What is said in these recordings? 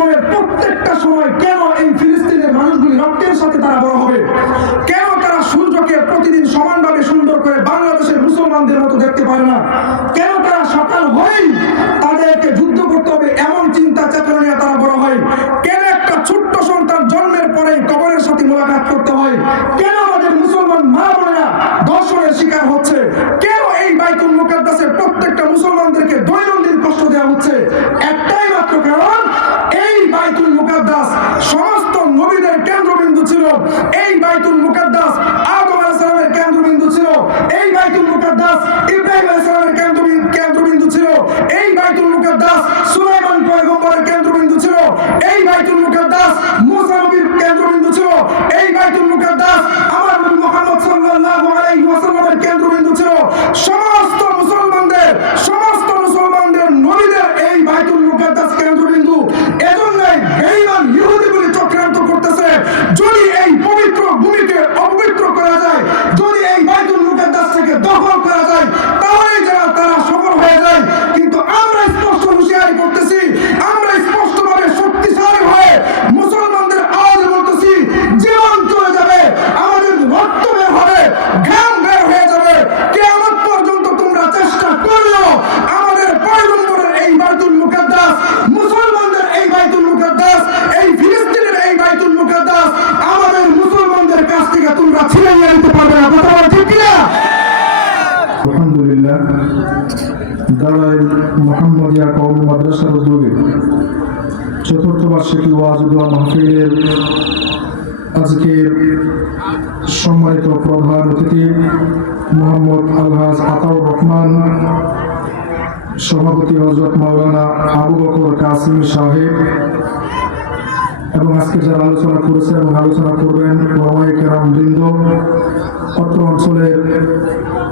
জীবনের প্রত্যেকটা সময় কেন এই ফিলিস্তিনের মানুষগুলি রক্তের সাথে তারা বড় হবে? কেন তারা সূর্যকে প্রতিদিন সমানভাবে সুন্দর করে বাংলাদেশের মুসলমানদের মতো দেখতে পারে না? কেন তারা সকাল হয়েই তাদেরকে যুদ্ধ করতে হবে এমন চিন্তা চেতনা নিয়ে তারা বড় হয়? কেন একটা ছোট্ট সন্তান জন্মের পরে কবরের সাথে মোলাকাত করতে হয়? কেন আমাদের মুসলমান মা বোনেরা ধর্ষণের শিকার হচ্ছে? কেন এই বাইতুল মুকাদ্দাসের প্রত্যেকটা মুসলমানদেরকে দৈনন্দিন কষ্ট দেওয়া হচ্ছে? একটাই মাত্র কারণ, এই বাইতুল মুকাদ্দাস সমস্ত নবীদের কেন্দ্রবিন্দু ছিল। এই বাইতুল মুকাদ্দাস আদম আলাইহিস সালামের কেন্দ্রবিন্দু ছিল। এই বাইতুল মুকাদ্দাস ইব্রাহিম আলাইহিস সালামের কেন্দ্রবিন্দু ছিল। এই বাইতুল মুকাদ্দাস সুলাইমান পয়গম্বরের কেন্দ্রবিন্দু ছিল। এই বাইতুল মুকাদ্দাস মুসা নবীর কেন্দ্রবিন্দু ছিল। এই বাইতুল মুকাদ্দাস আমার নবী মুহাম্মদ সাল্লাল্লাহু আলাইহি ওয়াসাল্লামের কেন্দ্রবিন্দু ছিল। সমস্ত মুসলমানদের নবীদের এই বাইতুল মুকাদ্দাস কেন্দ্রবিন্দু। এজন্যই বেঈমান ইহুদিগুলি চক্রান্ত করতেছে, যদি এই পবিত্র ভূমিকে অপবিত্র করা যায়, যদি এই বাইতুল মুকাদ্দাসকে দখল করা যায়, তাহলেই যারা তারা সফল হয়ে যায়। কিন্তু আমরা স্পষ্ট হুঁশিয়ারি করতেছি, আমরা স্পষ্টভাবে শক্তিশালী হয়ে মুসলমানদের আওয়াজে বলতেছি, জীবন চলে যাবে, আমাদের রক্ত বের হবে, ঘাম বের হয়ে যাবে, কিয়ামত পর্যন্ত তোমরা চেষ্টা করলেও আমাদের পয়গম্বরের এই বাইতুল মুকাদ্দাস, মুসলমানদের এই বাইতুল মুকাদ্দাস, এই ফিলিস্তিনের এই বাইতুল মুকাদ্দাস আমাদের মুসলমানদের কাছ থেকে তোমরা ছিনিয়ে নিতে পারবে না। কথা বলা ঠিক কিনা? আলহামদুলিল্লাহ, দালাইল মুহাম্মদিয়া কওমি মাদ্রাসার উদ্যোগে চতুর্থ বার্ষিকী ওয়াজ দোয়া মাহফিলের আজকের সম্মানিত প্রধান অতিথি মোহাম্মদ আলহাজ আতাউর রহমান, সভাপতি হযরত মাওলানা আবু বকর কাসিম সাহেব, এবং আজকে যারা আলোচনা করেছেন এবং আলোচনা করবেন ওলামায়ে কেরাম বৃন্দ, অত্র অঞ্চলের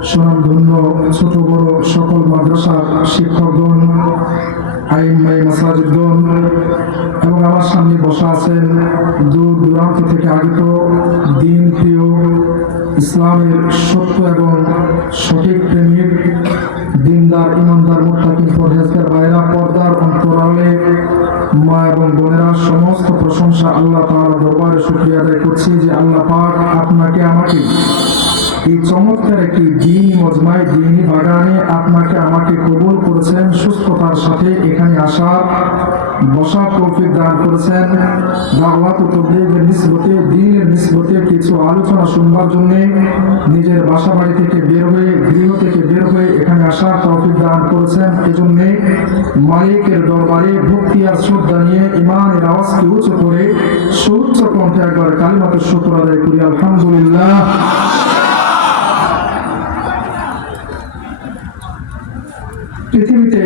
সুনামধন্য ছোট বড় সকল মাদ্রাসার শিক্ষকগণ, আইম্মায়ে মাসাজিদগণ, এবং আমার সামনে বসা আছেন দূর দূরান্ত থেকে আগত দিন প্রিয়, ইসলামের সত্য এবং সঠিক প্রেমিক, দিনদার, ইমানদার, মুত্তাকিন, পরহেজগার ভাইরা, পর্দার অন্তরালে মা এবং বোনেরা, সমস্ত প্রশংসা আল্লাহ তাআলার দরবারে শুকরিয়া আদায় করছি যে আল্লাহ পাক আপনাকে আমাকে এই চমৎকার একটি দ্বীনি মজমায়, দ্বীনি বাগানে আপনাকে আমাকে কবুল করেছেন, সুস্থতার সাথে এখানে আসার বসার তৌফিক দান করেছেন, দাওয়াত ও তাবলীগের নিসবতে, দ্বীনের নিসবতে কিছু আলোচনা শুনবার জন্য নিজের বাসা বাড়ি থেকে বের হয়ে, গৃহ থেকে বের হয়ে এখানে আসার তৌফিক দান করেছেন। এজন্য মালিকের দরবারে ভক্তি আর শ্রদ্ধা নিয়ে ইমানের আওয়াজকে উঁচু করে সুউচ্চ কণ্ঠে একবার কালিমাতুশ শুকর আদায় করি, আলহামদুলিল্লাহ। পৃথিবীতে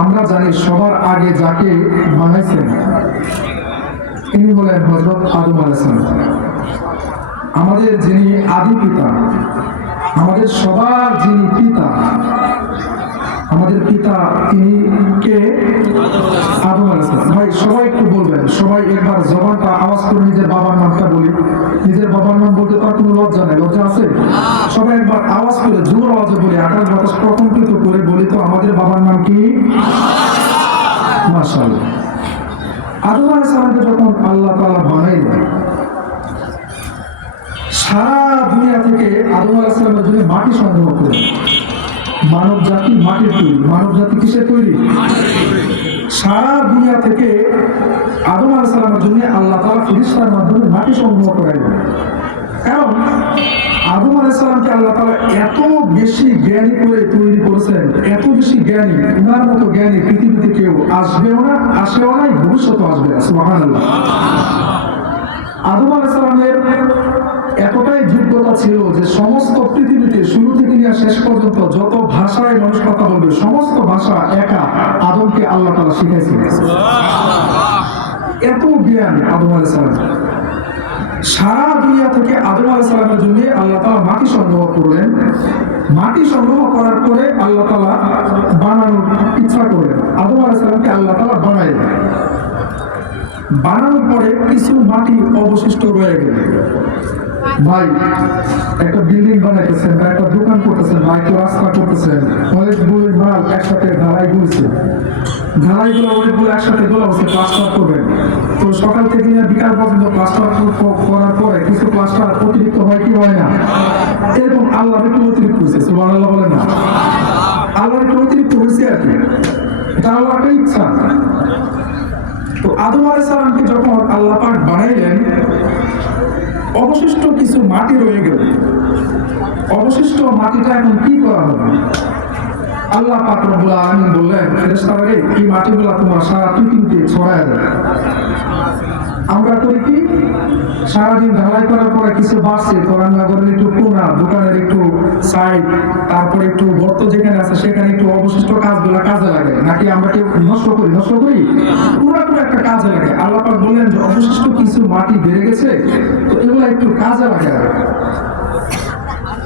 আমরা জানি সবার আগে যাকে বানাইছেন তিনি হলেন হযরত আদম আলাইহিস সালাম, আমাদের যিনি আদি পিতা, আমাদের সবার যিনি পিতা, আমাদের পিতা তিনি কে? আদম আলাইহিস সালাম। ভাই সবাই একটু বলবেন, সবাই একবার জবানটা আওয়াজ করে নিজের বাবার নামটা বলি। নিজের বাবার নাম বলতে তার কোনো লজ্জা নেই, লজ্জা আছে? সবাই একবার আওয়াজ করে জোর আওয়াজে বলি, আকাশ বাতাস প্রকম্পিত করে বলি তো আমাদের বাবার নাম কি? মাশাআল্লাহ। আদম আলাইহিস সালামকে যখন আল্লাহ তাআলা বানাইলেন, সারা দুনিয়া থেকে আদম আলাইহিস সালামের জন্য মাটি সংগ্রহ করলেন। মানব জাতি মাটির তৈরি, মানব জাতি কিসের তৈরি? সারা দুনিয়া থেকে আদম আলাইহিস সালামের জন্য আল্লাহ তাআলা ফেরেশতার মাধ্যমে মাটি সংগ্রহ করাইলেন। কারণ আদম আলাইহিস সালামকে আল্লাহ তাআলা এত বেশি জ্ঞানী করে তৈরি করেছেন, এত বেশি জ্ঞানী, উনার মতো জ্ঞানী পৃথিবীতে কেউ আসবেও না, আসেও নাই, ভবিষ্যতেও আসবে না। সুবহানাল্লাহ। আদম আলাইহিস সালামের এতটাই যোগ্যতা ছিল যে সমস্ত পৃথিবীতে শুরু থেকে নিয়ে শেষ পর্যন্ত যত ভাষায় মানুষ কথা বলবে সমস্ত ভাষা একা আদমকে আল্লাহ তাআলা শিখাইছিলেন। এত জ্ঞান আদম আলাইহিস সালাম। সারা দুনিয়া থেকে আদম আলাইহিস সালামের জন্য আল্লাহ তাআলা মাটি সংগ্রহ করলেন। মাটি সংগ্রহ করার পরে আল্লাহ তাআলা বানানোর ইচ্ছা করলেন। আদম আলাইহিস সালামকে আল্লাহ তাআলা বানাইলেন। বানানোর পরে কিছু মাটি অবশিষ্ট রয়ে গেল। ভাই একটা বিল্ডিং বানাইতেছেন বা একটা দোকান করতেছেন বা একটা রাস্তা করতেছেন, অনেকগুলো মাল একসাথে ঢালাই গুলছে, ঢালাইগুলো অনেকগুলো একসাথে গোলা হচ্ছে প্লাস্টার করবেন। তো সকাল থেকে নিয়ে বিকাল পর্যন্ত প্লাস্টার করার পরে কিছু প্লাস্টার অতিরিক্ত হয় কি হয় না? এরকম আল্লাহ একটু অতিরিক্ত হয়েছে, সুবহানাল্লাহ বলেন না? আল্লাহ একটু অতিরিক্ত হয়েছে আর কি, এটা আল্লাহ একটা ইচ্ছা। তো আদম আলাইহিস সালামকে যখন আল্লাহ পাক বানাইলেন, অবশিষ্ট কিছু মাটি রয়ে গেল। অবশিষ্ট মাটিটা এখন কি করা হবে? আল্লাহ পাক রব্বুল আলামিন বললেন, ফেরেশতারা রে, এই মাটিগুলা তোমরা সারা পৃথিবীতে ছড়ায় দাও। আমরা করি কি, সারাদিন ঢালাই করার পরে কিছু বাড়ছে, তো রান্নাঘরের একটু কোনা, দোকানের একটু সাইড, তারপরে একটু গর্ত যেখানে আছে সেখানে একটু অবশিষ্ট কাজগুলা কাজে লাগে, নাকি আমরা কেউ নষ্ট করি পুরো একটা কাজে লাগে। আল্লাহ পাক বললেন যে অবশিষ্ট কিছু মাটি বেড়ে গেছে, তো এগুলা একটু কাজে লাগে।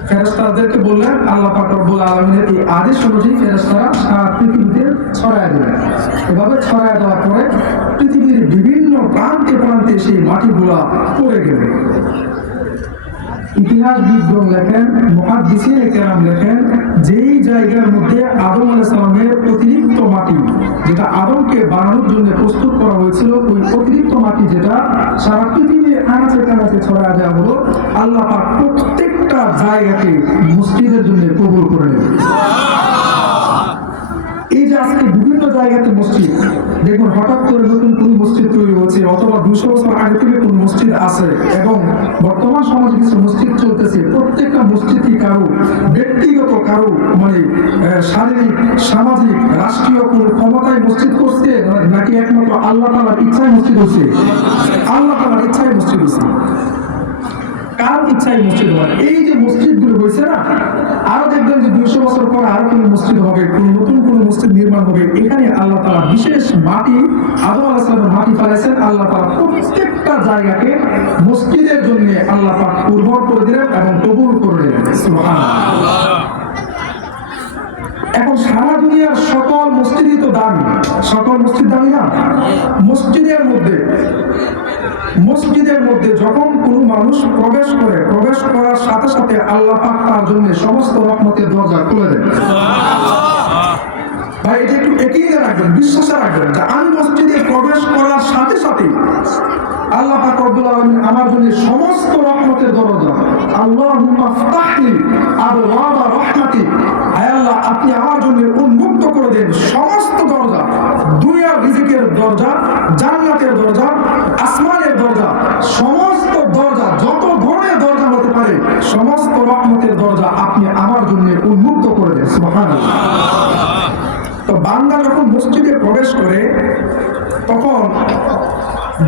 ফেরেশতাদেরকে বললেন, আল্লাহ পাক রব্বুল আলামিনের এই আদেশ অনুযায়ী ফেরেশতারা সারা পৃথিবীতে ছড়ায় দিলেন। এভাবে ছড়ায় দেওয়ার পরে পৃথিবীর বিভিন্ন প্রান্তে প্রান্তে সেই মাটিগুলা পড়ে গেল। ইতিহাসবিদগণ লেখেন, মুহাদ্দিসিনে কেরাম লেখেন, যেই জায়গার মধ্যে আদম আলাইহিস সালামের অতিরিক্ত মাটি, যেটা আদমকে বানানোর জন্য প্রস্তুত করা হয়েছিল, ওই অতিরিক্ত মাটি যেটা সারা পৃথিবীর আনাচে কানাচে ছড়ায় দেওয়া হলো, আল্লাহ পাক প্রত্যেকটা জায়গাকে মসজিদের জন্য কবুল করে নেবেন। এই যে আজকে বিভিন্ন জায়গাতে মসজিদ, দেখুন হঠাৎ করে নতুন কোন মসজিদ তৈরি হচ্ছে, অথবা 200 বছর আগে থেকে কোন মসজিদ আছে, এবং বর্তমান সমাজে কিছু মসজিদ চলতেছে। প্রত্যেকটা মসজিদই কারো ব্যক্তিগত, কারো মানে শারীরিক, সামাজিক, রাষ্ট্রীয় কোন ক্ষমতায় মসজিদ করছে, নাকি একমাত্র আল্লাহ তাআলার ইচ্ছায় মসজিদ হচ্ছে? আল্লাহ তাআলার ইচ্ছায় মসজিদ হচ্ছে। কার ইচ্ছায় মসজিদ হয়? এই যে মসজিদগুলো হয়েছে না, আরো দেখবেন যে 200 বছর পর আরো কোনো মসজিদ হবে, কোন নতুন কোন মসজিদ নির্মাণ হবে। এখানে আল্লাহ তাআলা বিশেষ মাটি, আদম আলাইহিস সালামের মাটি ফেলেছেন। আল্লাহ তাআলা প্রত্যেকটা জায়গাকে মসজিদের জন্য আল্লাহ পাক উর্বর করে দিলেন এবং কবুল করে দিলেন। সুবহানাল্লাহ। এখন সারা দুনিয়ার সকল মসজিদই তো দামি, সকল মসজিদ দামি না? মসজিদের মধ্যে যখন কোনো মানুষ প্রবেশ করে, প্রবেশ করার সাথে সাথে আল্লাহ পাক তার জন্য সমস্ত রহমতের দরজা খুলে দেন। ভাই এটা একটু এগিয়ে রাখবেন, বিশ্বাসে রাখবেন যে আমি মসজিদে প্রবেশ করার সাথে সাথে আল্লাহ পাক রব্বুল আলামিন আমার জন্য সমস্ত রহমতের দরজা, আল্লাহুম্মা ফতাহলি আবওয়াবা রাহমাতিক, হে আল্লাহ আপনি আমার জন্য উন্মুক্ত করে দেন সমস্ত দরজা, দুনিয়ার রিজিকের দরজা, জান্নাতের দরজা, আসমানের দরজা, সমস্ত দরজা, যত ধরনের দরজা হতে পারে সমস্ত রহমতের দরজা আপনি আমার জন্য উন্মুক্ত করে দেন। সুবহানাল্লাহ। তো বান্দা যখন মসজিদে প্রবেশ করে, তখন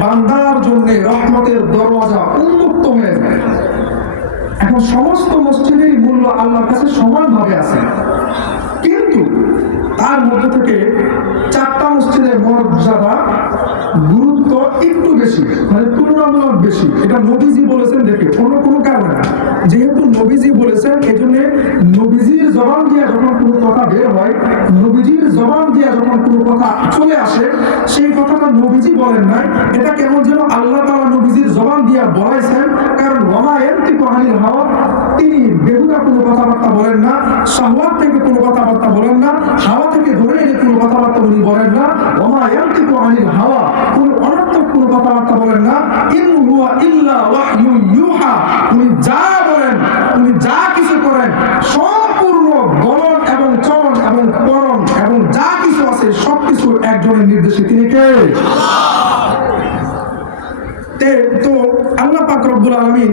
বান্দার জন্য রহমতের দরওয়াজা উন্মুক্ত হয়ে যায়। এখন সমস্ত মসজিদেরই মূল্য আল্লাহর কাছে সমানভাবে আছে, কিন্তু তার মধ্যে থেকে 4টা মসজিদের মর্যাদা, গুরুত্ব একটু বেশি, মানে তুলনামূলক বেশি। এটা নবীজি বলেছেন দেখে, কোনো কারণে না। যেহেতু নবীজি বলেছেন, এই জন্য নবীজির জবান দিয়ে যখন কোনো কথা বের হয়, নবীজির জবান দিয়ে যখন কোনো কথা চলে আসে, সেই কথাটা নবীজি বলেন নাই, এটা কেমন যেন আল্লাহ তাআলা নবীজির জবান দিয়ে বলাইছেন। কারণ ওয়া ইয়ানতিকু আনিল হাওয়া, তিনি বেহুদা কোনো কথাবার্তা বলেন না, শাহওয়াত থেকে কোনো কথাবার্তা বলেন না, হাওয়া থেকে ধরে এনে কোনো কথাবার্তা উনি বলেন না। ওয়া ইয়ানতিকু আনিল হাওয়া, কোনো অনর্থক কোনো কথাবার্তা বলেন না। ইন হুয়া ইল্লা ওয়াহয়ু ইউহা, উনি যা বলেন, উনি যা কিছু করেন, সম্পূর্ণ গলন এবং চলন এবং করণ এবং যা কিছু আছে সবকিছু একজনের নির্দেশে। তিনি কে? তো আল্লাহ পাক রব্বুল আলামিন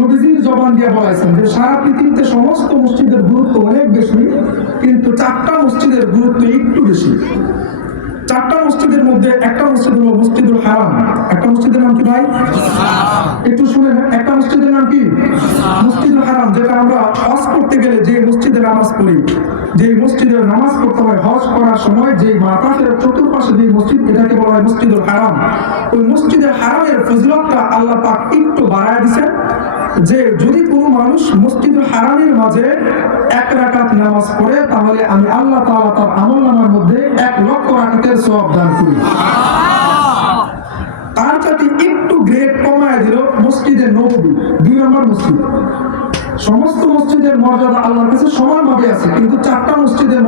নবীজির জবান দিয়ে বলাইছেন যে সারা পৃথিবীতে সমস্ত মসজিদের গুরুত্ব অনেক বেশি, কিন্তু 4টা মসজিদের গুরুত্ব একটু বেশি। 4টা মসজিদের মধ্যে একটা মসজিদ হলো মসজিদুল হারাম। একটা মসজিদের নাম কি ভাই? একটু শুনেন, একটা মসজিদের নাম কি? মসজিদুল হারাম, যেটা আমরা হজ করতে গেলে যে মসজিদে নামাজ পড়ি, যে মসজিদে নামাজ পড়তে হয় হজ করার সময়, যে মাতাফের চতুর্পাশে যে মসজিদ, এটাকে বলা হয় মসজিদুল হারাম। ওই মসজিদের হারামের ফজিলতটা আল্লাহ পাক একটু বাড়ায় দিয়েছেন, যে যদি কোনো মানুষ মসজিদুল হারামের মাঝে 1 রাকাত নামাজ পড়ে, তাহলে আমি আল্লাহ তাআলা তার আমলনামার মধ্যে 1 লক্ষ রাকাতের সওয়াব দান করি। তার চাইতে একটু গ্রেড কমায় দিল মসজিদে নববী। মসজিদ। সমস্ত মসজিদের মর্যাদা আল্লাহর কাছে সমানভাবে আছে, কিন্তু 4টা মসজিদের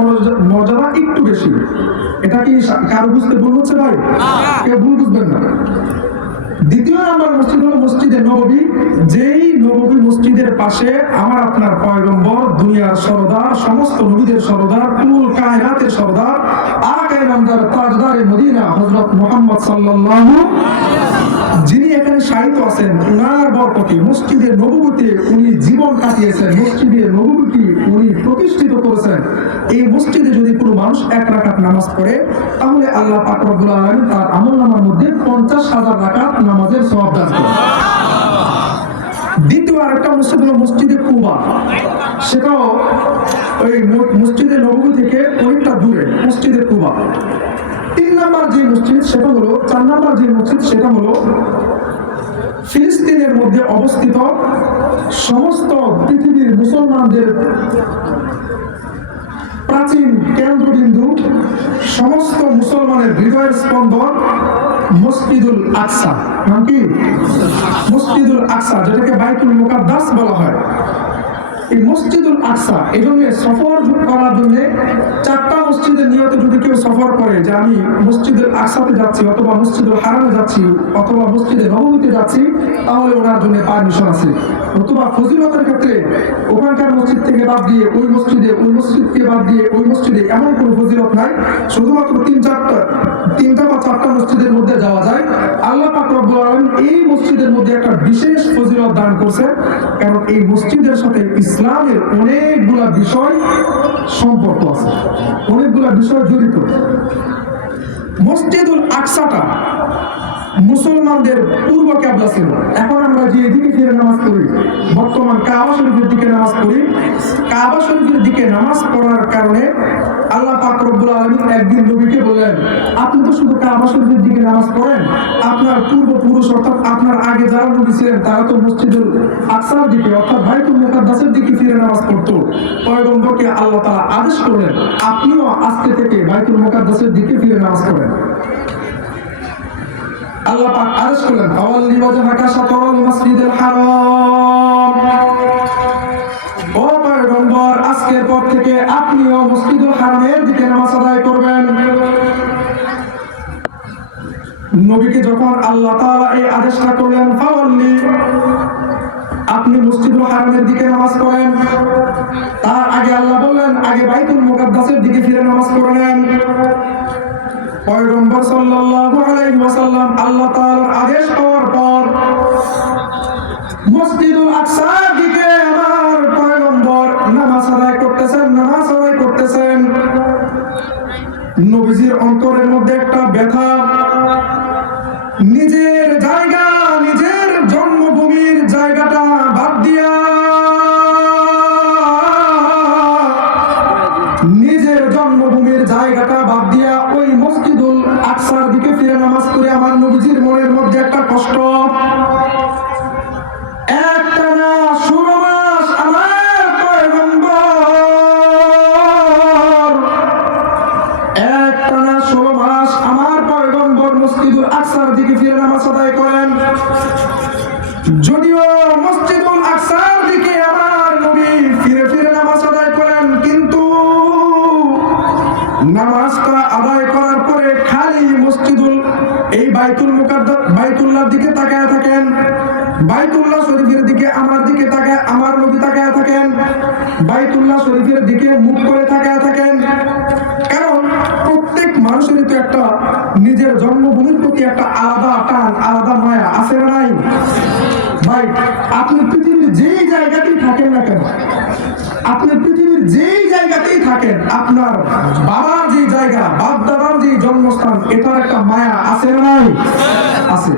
মর্যাদা একটু বেশি। এটা কি কারো বুঝতে ভুল হচ্ছে ভাই? কেউ ভুল বুঝবেন না। দ্বিতীয় নাম্বার মসজিদ হলো মসজিদে নববী। যেই নববী মসজিদের পাশে আমার আপনার পয়গম্বর, দুনিয়ার সরদার, সমস্ত নবীদের সরদার, কুল কায়নাতের সরদার, আকায়ে নামদার তাজদারে মদিনা হযরত মুহাম্মদ সাল্লাল্লাহু, যিনি এখানে শায়িত আছেন, উনার বরকতে মসজিদে নববীতে উনি জীবন কাটিয়েছেন, মসজিদে নববীকে উনি প্রতিষ্ঠিত করেছেন। এই মসজিদে যদি কোনো মানুষ 1 রাকাত নামাজ পড়ে, তাহলে আল্লাহ পাক রব্বুল আলামিন তার আমলনামার মধ্যে 50,000 রাকাত নামাজের সওয়াব দান করেন। দ্বিতীয় আরেকটা মসজিদ হলো মসজিদে কুবা। সেটাও ওই মসজিদে নববী থেকে অনেকটা দূরে, মসজিদে কুবা। 3 নাম্বার যে মসজিদ সেটা হলো, 4 নাম্বার যে মসজিদ সেটা হলো ফিলিস্তিনের মধ্যে অবস্থিত, সমস্ত পৃথিবীর মুসলমানদের প্রাচীন কেন্দ্রবিন্দু, সমস্ত মুসলমানের হৃদয়ের স্পন্দন, মসজিদুল আকসা। নাম কি? মসজিদুল আকসা, যেটাকে বাইতুল মুকাদ্দাস বলা হয়। এই মসজিদুল আকসা এই জন্য সফর করার জন্য 4টা মসজিদের নিয়তে যদি কেউ সফর করে যে আমি মসজিদুল আকসাতে যাচ্ছি, অথবা মসজিদুল হারামে যাচ্ছি, অথবা মসজিদে নববীতে যাচ্ছি, তাহলে ওনার জন্য পারমিশন আছে। অথবা ফজিলতের ক্ষেত্রে ওখানকার মসজিদ থেকে বাদ দিয়ে ওই মসজিদে, ওই মসজিদকে বাদ দিয়ে ওই মসজিদে, এমন কোনো ফজিলত নাই। শুধুমাত্র 3টা বা 4টা মসজিদের মধ্যে যাওয়া যায়। আল্লাহ পাক রব্বুল আলামিন এই মসজিদের মধ্যে একটা বিশেষ ফজিলত দান করছেন, কারণ এই মসজিদের সাথে ইসলামের অনেকগুলা বিষয় সম্পর্ক আছে, অনেকগুলা বিষয় জড়িত। মসজিদুল আকসাটা মুসলমানদের পূর্ব কিবলা ছিল। এখন আমরা যে এদিকে ফিরে নামাজ পড়ি, বর্তমান কাবা শরীফের দিকে নামাজ পড়ি। কাবা শরীফের দিকে নামাজ পড়ার কারণে আল্লাহ পাক রব্বুল আলামিন একদিন নবীকে বললেন, আপনি তো শুধু কাবা শরীফের দিকে নামাজ পড়েন, আপনার পূর্বপুরুষ অর্থাৎ আপনার আগে যারা নবী ছিলেন তারা তো মসজিদুল আকসার দিকে অর্থাৎ বাইতুল মুকাদ্দাসের দিকে ফিরে নামাজ পড়তো। পয়গম্বরকে আল্লাহ তাআলা আদেশ করলেন, আপনিও আজকে থেকে বাইতুল মুকাদ্দাসের দিকে ফিরে নামাজ পড়েন। আল্লাহ পাক আদেশ করলেন, আওয়াল্লি ওয়াজহাকা শাতরাল মাসজিদুল হারাম। ও পয়গম্বর, আজকের পর থেকে আপনিও মসজিদুল হারামের দিকে নামাজ আদায় করবেন। নবীকে যখন আল্লাহ তাআলা এই আদেশটা করলেন, ফাওয়াল্লি, আপনি মসজিদুল হারামের দিকে নামাজ পড়েন, তার আগে আল্লাহ বললেন আগে বাইতুল মুকাদ্দাসের দিকে ফিরে নামাজ পড়েন। পয়গম্বর সাল্লাল্লাহু আলাইহি ওয়াসাল্লাম আল্লাহ তাআলার আদেশ পাওয়ার পর মসজিদুল আকসার দিকে আমার পয়গম্বর নামাজ আদায় করতেছেন। নবীজির অন্তরের মধ্যে একটা ব্যথা, নিজের জায়গা, নিজের জন্মভূমির জায়গাটা বাদ দিয়া, নিজের জন্মভূমির জায়গাটা বাদ দিয়া ওই মসজিদুল আকসার দিকে ফিরে নামাজ পড়ে আমার নবীজির মনের মধ্যে একটা কষ্ট। একটানা 16 মাস আমার পয়গম্বর, একটানা 16 মাস আমার পয়গম্বর মসজিদুল আকসার দিকে ফিরে নামাজ আদায় করেন। যদিও মসজিদুল আকসার দিকে আমার নবী ফিরে ফিরে নামাজ আদায় করেন, কিন্তু নামাজটা আদায় করার পরে খালি মসজিদুল এই বাইতুল মুকাদ্দাস বাইতুল্লাহর দিকে তাকায় থাকেন, বাইতুল্লাহ শরীফের দিকে আমার দিকে তাকায়, আমার নবী তাকায় থাকেন, বাইতুল্লাহ শরীফের দিকে মুখ করে তাকায় থাকেন। কারণ প্রত্যেক মানুষেরই তো একটা নিজের জন্মভূমির প্রতি একটা আলাদা টান, আলাদা মায়া আছে না নাই? ভাই, আপনি পৃথিবীর যেই জায়গাতেই থাকেন না কেন, আপনি পৃথিবীর যেই জায়গাতেই থাকেন, আপনার বাবার যে জায়গা, বাপ দাদার যে জন্মস্থান, এটার একটা মায়া আছে না নাই? আছে।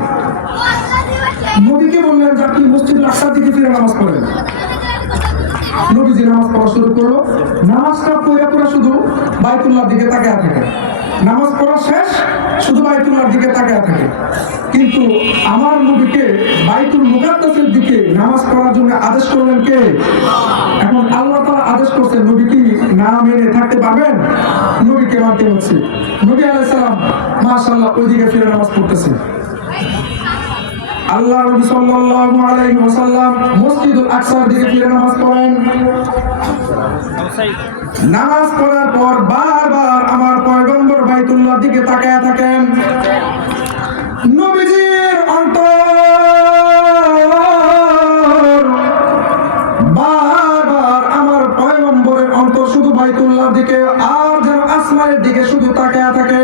নবীকে বললেন যে আপনি মসজিদুল আকসার দিকে ফিরে নামাজ পড়েন। নবীজি নামাজ পড়া শুরু করলো। নামাজটা পড়ে পড়ে শুধু বাইতুল্লাহর দিকে তাকায় থাকে। নামাজ পড়া শেষ, শুধু বাইতুল্লাহর দিকে তাকায় থাকে। কিন্তু আমার নবীকে বাইতুল মুকাদ্দাসের দিকে নামাজ পড়ার জন্য আদেশ করলেন কে? এখন আল্লাহ তাআলা আদেশ করছেন, নবী কি না মেনে থাকতে পারবেন? নবীকে মানতে হচ্ছে। নবী আলাইহিস সালাম মাশাআল্লাহ ওইদিকে ফিরে নামাজ পড়তেছে। আল্লাহ নবী সাল্লাল্লাহু আলাইহি ওয়াসাল্লাম মসজিদুল আকসার দিকে ফিরে নামাজ পড়েন। নামাজ পড়ার পর বারবার আমার পয়গম্বর বাইতুল্লাহর দিকে তাকায়া থাকেন। নবীজির অন্তর বারবার আমার পয়গম্বরের অন্তর শুধু বাইতুল্লাহর দিকে আর যেন আসমানের দিকে শুধু তাকায়া থাকে।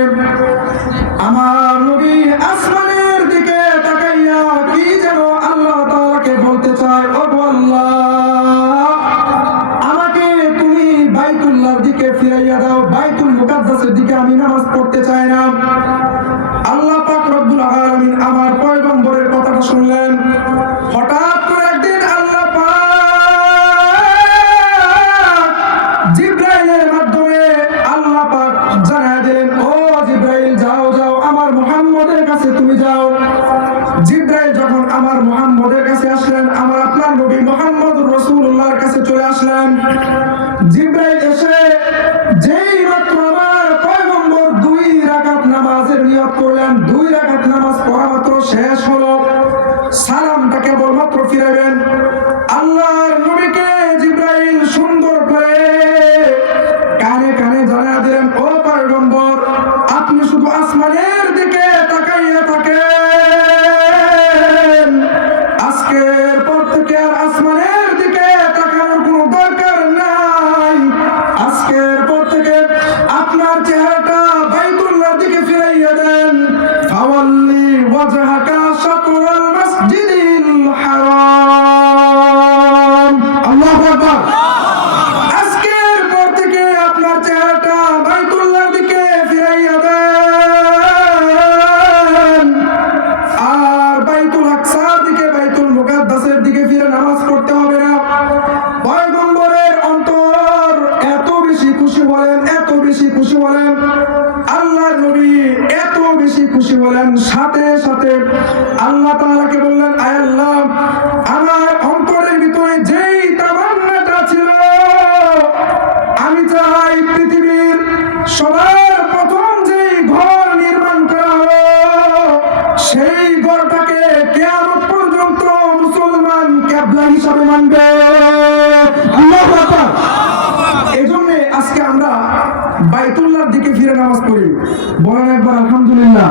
আমার নবী আসমানের দিকে তাকাইয়া কি যেন আল্লাহ তাআলাকে বলতে চায়, ও আল্লাহ আমাকে তুমি বাইতুল্লাহর দিকে ফিরাইয়া দাও, বাইতুল মুকাদ্দাসের দিকে আমি নামাজ পড়তে চাই না। আল্লাহ পাক রব্বুল আলামিন আমার পয়গম্বরের কথাটা শুনলেন। হঠাৎ করে একদিন আল্লাহ পাক জিবরাইলের মাধ্যমে আল্লাহ পাক জানায় দিলেন, ও জিবরাইল যাও যাও আমার মুহাম্মদের কাছে তুমি যাও। জিবরাইল যখন আমার মুহাম্মদের কাছে আসলেন, আমার আপনার নবী মুহাম্মদুর রাসূলুল্লাহর কাছে চলে আসলেন। জিবরাইল এসে যেই মাত্র আমার পয়গম্বর 2 রাকাত নামাজের নিয়ত করলেন, 2 রাকাত নামাজ পড়া মাত্র শেষ হলো, সালামটা কেবলমাত্র ফিরাবেন, আল্লাহর নবীকে জিবরাইল সুন্দর করে কানে কানে জানায় দিলেন, ও পয়গম্বর আপনি শুধু আসমানের দিকে তাকাইয়া থাকেন, আজকের পর থেকে আর আসমানের দিকে তাকানোর কোনো দরকার নাই। আজকের পর থেকে আপনার চেহারাটা বাইতুল্লাহর দিকে ফিরাইয়া দেন। ফাওয়াল্লি ওয়াজহাকা শাতরাল মাসজিদিল হারাম। আল্লাহু আকবার। আজকের পর থেকে আপনার চেহারাটা বাইতুল্লাহর দিকে ফিরাইয়া দেন আর বাইতুল আকসার দিকে, বাইতুল মুকাদ্দাসের দিকে ফিরে নামাজ পড়তে হবে না। পয়গম্বরের অন্তর এত বেশি খুশি হলেন, এত বেশি খুশি হলেন, আল্লাহর নবী এত বেশি খুশি হলেন, সাথে সাথে আল্লাহ তাআলাকে বললেন, আয় আল্লাহ আমার অন্তরের ভিতরে যেই তামান্নাটা ছিল, আমি চাই পৃথিবীর সবার প্রথম যেই ঘর নির্মাণ করা হলো সেই ঘরটাকে কিয়ামত পর্যন্ত মুসলমান কিবলা হিসাবে মানবে। আল্লাহু আকবার। এজন্য আজকে আমরা বাইতুল্লাহর দিকে ফিরে নামাজ পড়ি। বলেন একবার আলহামদুলিল্লাহ।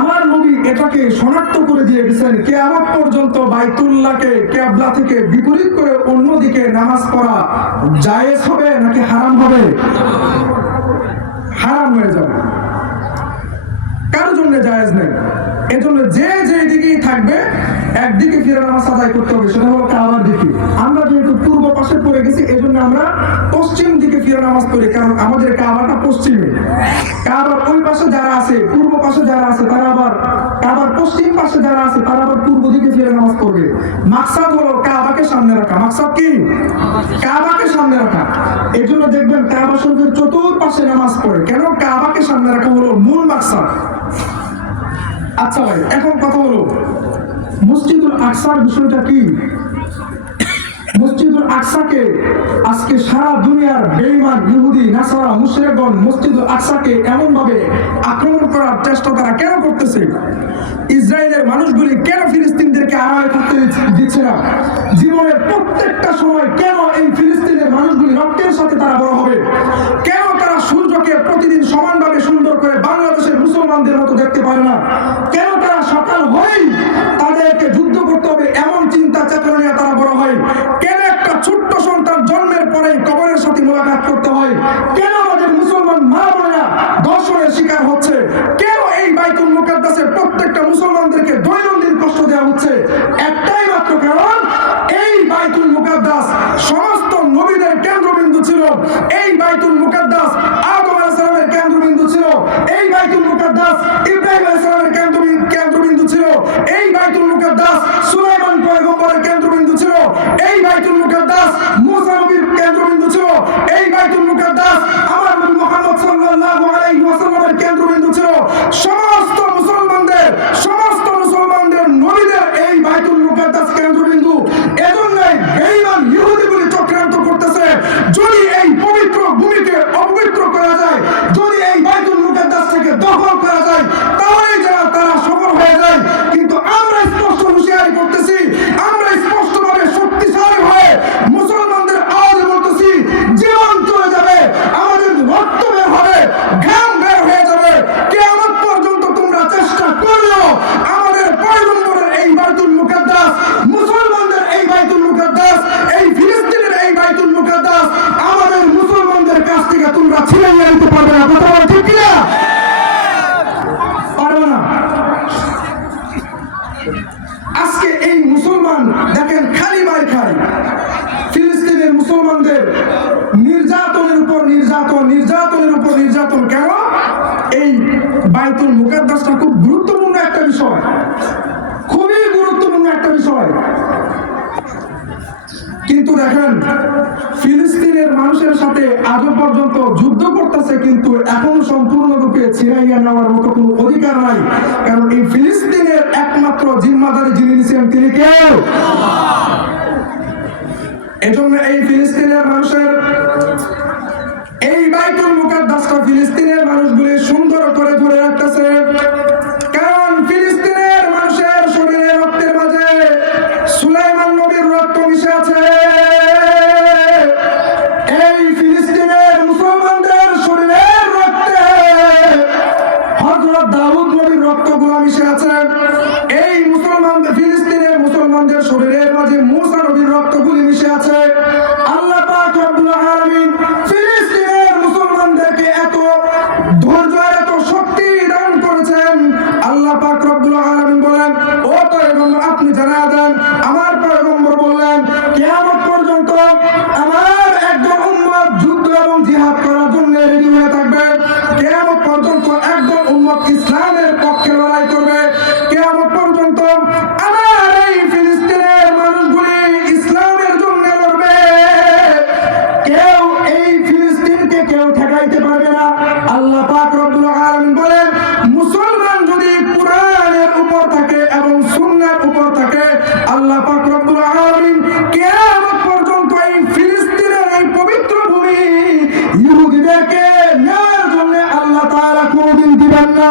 আমার নবী এটাকে শনাক্ত করে দিয়ে গেছেন, কিয়ামত পর্যন্ত বাইতুল্লাহকে কিবলা থেকে বিপরীত করে অন্যদিকে নামাজ পড়া জায়েজ হবে নাকি হারাম হবে? হারাম হয়ে যাবে, কারোর জন্য জায়েজ নেই। এজন্য যে যেই দিকেই থাকবে একদিকে ফিরে নামাজ আদায় করতে হবে, সেটা হলো কাবার দিকে। আমরা যেহেতু পূর্ব পাশে পড়ে গেছি এজন্য আমরা পশ্চিম দিকে ফিরে নামাজ পড়ি, কারণ আমাদের কাবাটা পশ্চিমে। কাবার ওই পাশে যারা আছে, পূর্ব পাশে যারা আছে তারা আবার, কাবার পশ্চিম পাশে যারা আছে তারা আবার পূর্ব দিকে ফিরে নামাজ পড়বে। মাকসাদ হলো কাবাকে সামনে রাখা। মাকসাদ কি? কাবাকে সামনে রাখা। এজন্য দেখবেন কাবা শরীফের চতুর্পাশে নামাজ পড়ে। কেন? কাবাকে সামনে রাখা হলো মূল মাকসাদ। আচ্ছা ভাই, এখন কথা হলো মসজিদুল আকসার বিষয়টা কি? মসজিদুল আকসাকে আজকে সারা দুনিয়ার বেঈমান ইহুদি নাসারা মুশরিকগণ মসজিদুল আকসাকে এমন ভাবে আক্রমণ করার চেষ্টা তারা কেন করতেছে? ইসরায়েলের মানুষগুলি কেন ফিলিস্তিনদেরকে আড়াই করতে দিচ্ছে না? জীবনের প্রত্যেকটা সময় কেন এই ফিলিস্তিনের মানুষগুলি রক্তের সাথে তারা বড় হবে? কেন তারা সূর্যকে প্রতিদিন সমানভাবে সুন্দর করে বাংলাদেশের মুসলমানদের মতো দেখতে পারে না? কেন তারা সকাল হয়েই তাদেরকে যুদ্ধ করতে হবে এমন চিন্তা চেতনা নিয়ে তারা বড় হয়? কেন একটা ছোট্ট সন্তান জন্মের পরেই কবরের সাথে মোলাকাত করতে হয়? কেন আমাদের মুসলমান মা বোনেরা ধর্ষণের শিকার হচ্ছে? কেন এই বাইতুল মুকাদ্দাসের প্রত্যেকটা মুসলমানদেরকে দৈনন্দিন কষ্ট দেওয়া হচ্ছে? একটাই মাত্র কারণ, এই বাইতুল মুকাদ্দাস সমস্ত নবীদের কেন্দ্রবিন্দু ছিল। এই বাইতুল মুকাদ্দাস আদম আলাইহিস সালামের কেন্দ্রবিন্দু ছিল। এই বাইতুল মুকাদ্দাস ইব্রাহিম আলাইহিস সালামের কেন্দ্রবিন্দু ছিল। এই বাইতুল মুকাদ্দাস সুলাইমান পয়গম্বরের কেন্দ্রবিন্দু ছিল। এই বাইতুল মুকাদ্দাস মুসা নবীর কেন্দ্রবিন্দু ছিল। এই বাইতুল মুকাদ্দাস আমার নবী মুহাম্মদ সাল্লাল্লাহু আলাইহি ওয়াসাল্লামের কেন্দ্রবিন্দু ছিল। সমস্ত মুসলমানদের নবীদের এই বাইতুল মুকাদ্দাস কেন্দ্রবিন্দু। এজন্যই বেঈমান ইহুদিগুলি চক্রান্ত করতেছে, যদি এই পবিত্র ভূমিকে অপবিত্র করা যায়, যদি এই বাইতুল মুকাদ্দাসকে দখল করা যায়, তাহলেই তারা সফল হয়ে যায়। কিন্তু ছিনিয়ে নিতে পারবে না। কথা বলা ঠিক কিনা? পারবে না। আজকে এই মুসলমান দেখেন খালি মার খায়। ফিলিস্তিনের মুসলমানদের নির্যাতনের উপর নির্যাতন, নির্যাতনের উপর নির্যাতন। কেন? এই বাইতুল মুকাদ্দাসটা খুব গুরুত্বপূর্ণ একটা বিষয়, খুবই গুরুত্বপূর্ণ একটা বিষয়। কিন্তু দেখেন ফিলিস্তিনের মানুষের সাথে আজও পর্যন্ত যুদ্ধ করতেছে, কিন্তু এখনো সম্পূর্ণরূপে ছিনাইয়া নেওয়ার মতো কোনো অধিকার নাই। কারণ এই ফিলিস্তিনের একমাত্র জিম্মাদারি যিনি নিয়েছেন তিনি কে? এজন্য এই ফিলিস্তিনের মানুষের এই বাইতুল মুকাদ্দাসটা ফিলিস্তিনের মানুষগুলি সুন্দর করে ধরে রাখতেছে। কারণ ফিলিস্তিনের মানুষের শরীরে রক্তের মাঝে সুলাইমান নবীর রক্ত মিশে আছে। এই ফিলিস্তিনের মুসলমানদের শরীরের রক্তে হযরত দাউদ নবীর রক্তগুলো মিশে আছে। এই ফিলিস্তিনের মুসলমানদের শরীরের মাঝে মুসা নবীর রক্তগুলি মিশে আছে। আল্লাহ পাক রব্বুল আলামিন ফিলিস্তিনের মুসলমানদেরকে এত ধৈর্য এত শক্তি দান করেছেন। আল্লাহ পাক রব্বুল আলামিন বলেন, ও পয়গম্বর আপনি জানিয়ে দেন, আমার পয়গম্বর বললেন কিয়ামত পর্যন্ত আমার একজন উম্মত যুদ্ধ এবং জিহাদ করার জন্য রেডি হয়ে থাকবে। কিয়ামত পর্যন্ত একজন উম্মত ইসলামের পক্ষে লড়াই করবে। কিয়ামত পর্যন্ত আমার এই ফিলিস্তিনের মানুষগুলি ইসলামের জন্য লড়বে। কেউ এই ফিলিস্তিনকে কেউ ঠেকাইতে পারবে না। আল্লাহ পাক রব্বুল আলামিন বলেন, মুসলমান যদি কুরআনের উপর থাকে এবং সুন্নাহর উপর থাকে, আল্লাহ পাক রব্বুল আলামিন কিয়ামত পর্যন্ত এই ফিলিস্তিনের এই পবিত্র ভূমি ইহুদিদেরকে নেওয়ার জন্য আল্লাহ তাআলা কোনদিন দিবেন না।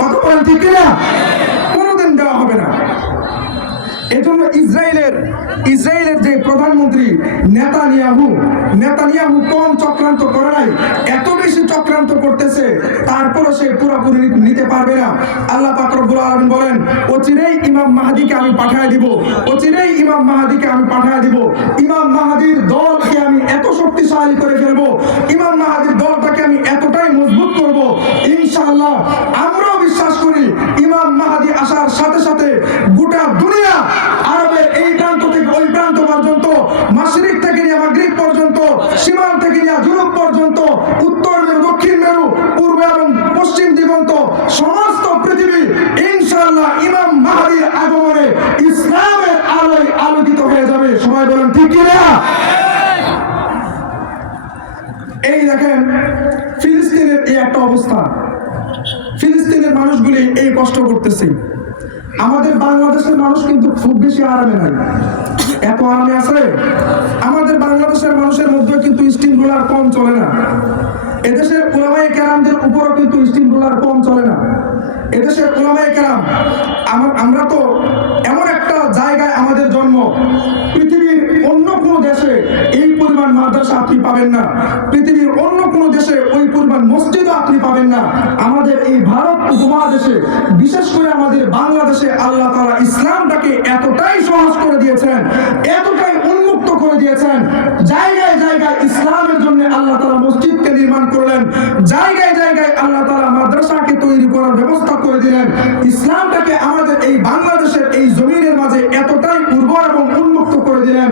কথা বলেন ঠিক কিনা? কোনদিন দেওয়া হবে না। এজন্য ইসরায়েলের যে প্রধানমন্ত্রী নেতানিয়াহু কম চক্রান্ত করে নাই, এত বেশি চক্রান্ত করতেছে, তারপরে সে পুরোপুরি নিতে পারবে না। আল্লাহ পাক রব্বুল আলামিন বলেন, অচিরেই ইমাম মাহদীকে আমি পাঠিয়ে দিব, অচিরেই ইমাম মাহদীকে আমি পাঠিয়ে দিব। ইমাম মাহদীর দলকে আমি এত শক্তিশালী করে ফেলবো, ইমাম মাহদীর দলটাকে আমি এতটাই মজবুত করব, ইনশাআল্লাহ আমরাও বিশ্বাস করি ইমাম মাহদী আসার সাথে সাথে গোটা দুনিয়া, আরবের এই প্রান্ত থেকে ওই প্রান্ত পর্যন্ত, মাশরিক থেকে নিয়ে মাগরিব পর্যন্ত, সীমান্ত থেকে নিয়ে জুনুব পর্যন্ত, উত্তর মেরু, দক্ষিণ মেরু, পূর্ব এবং পশ্চিম দিগন্ত, সমস্ত পৃথিবী ইনশাআল্লাহ ইমাম মাহদীর আগমনে ইসলামের আলোয় আলোকিত হয়ে যাবে। সবাই বলেন ঠিক কিনা? এই দেখেন ফিলিস্তিনের এই একটা অবস্থা, ফিলিস্তিনের মানুষগুলি এই কষ্ট করতেছে। আমাদের বাংলাদেশের মানুষ কিন্তু খুব বেশি আরামে নাই। এত আরামে আছে? আমাদের বাংলাদেশের মানুষের মধ্যে কিন্তু স্টিম রোলার কম চলে না। এদেশের উলামায়ে কেরামদের উপরও কিন্তু স্টিম রোলার কম চলে না। এদেশের উলামায়ে কেরাম, আমরা তো এমন একটা জায়গায় আমাদের জন্ম, পৃথিবীর অন্য কোনো দেশে এই পরিমাণ মাদ্রাসা আপনি পাবেন না, পৃথিবীর অন্য কোনো দেশে ওই পরিমাণ মসজিদও আপনি পাবেন না। আমাদের এই ভারত উপমহাদেশে, বিশেষ করে আমাদের বাংলাদেশে আল্লাহ তাআলা ইসলামটাকে এতটাই সহজ করে দিয়েছেন, এতটাই উন্মুক্ত করে দিয়েছেন। জায়গায় জায়গায় ইসলামের জন্য আল্লাহ তাআলা মসজিদকে নির্মাণ করলেন, জায়গায় জায়গায় আল্লাহ তাআলা মাদ্রাসাকে তৈরি করার ব্যবস্থা করে দিলেন। ইসলামটাকে আমাদের এই বাংলাদেশের এই জমিনের মাঝে এতটাই উর্বর এবং উন্মুক্ত করে দিলেন।